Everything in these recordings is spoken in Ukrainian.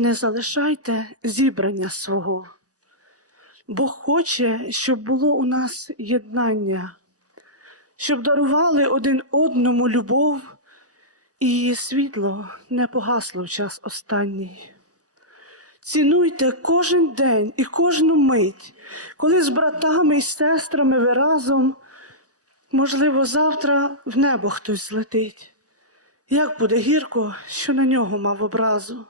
не залишайте зібрання свого. Бог хоче, щоб було у нас єднання, щоб дарували один одному любов, і світло не погасло в час останній. Цінуйте кожен день і кожну мить, коли з братами і сестрами ви разом, можливо, завтра в небо хтось злетить. Як буде гірко, що на нього мав образу?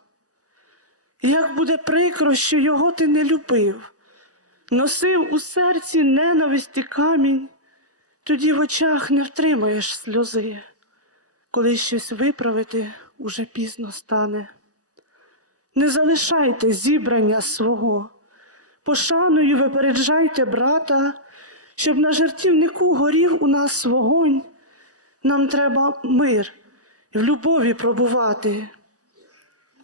Як буде прикро, що його ти не любив, носив у серці ненависті камінь, тоді в очах не втримаєш сльози, коли щось виправити уже пізно стане. Не залишайте зібрання свого, пошаною випереджайте брата, щоб на жертівнику горів у нас вогонь. Нам треба мир і в любові пробувати,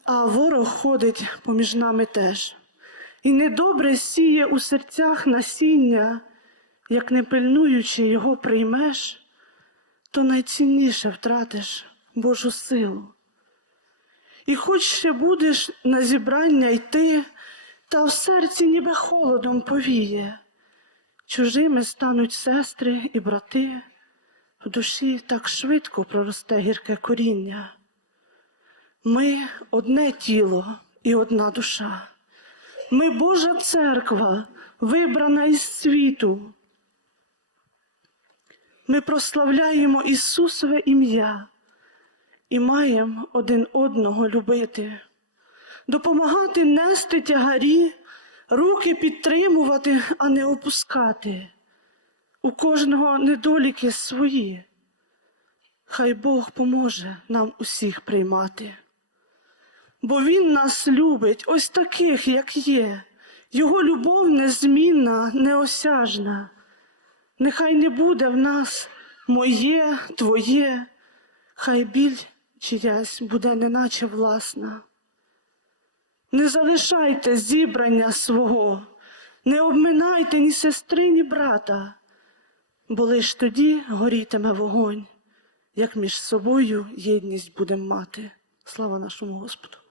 а ворог ходить поміж нами теж. І недобре сіє у серцях насіння, як не пильнуючи його приймеш, то найцінніше втратиш Божу силу. І хоч ще будеш на зібрання йти, та в серці ніби холодом повіє, чужими стануть сестри і брати, в душі так швидко проросте гірке коріння. Ми одне тіло і одна душа. Ми Божа церква, вибрана із світу. Ми прославляємо Ісусове ім'я і маємо один одного любити, допомагати нести тягарі, руки підтримувати, а не опускати. У кожного недоліки свої. Хай Бог поможе нам усіх приймати. Бо Він нас любить ось таких, як є. Його любов незмінна, неосяжна. Нехай не буде в нас моє, твоє, хай біль чиясь буде неначе власна. Не залишайте зібрання свого, не обминайте ні сестри, ні брата, бо лиш тоді горітиме вогонь, як між собою єдність будемо мати. Слава нашому Господу!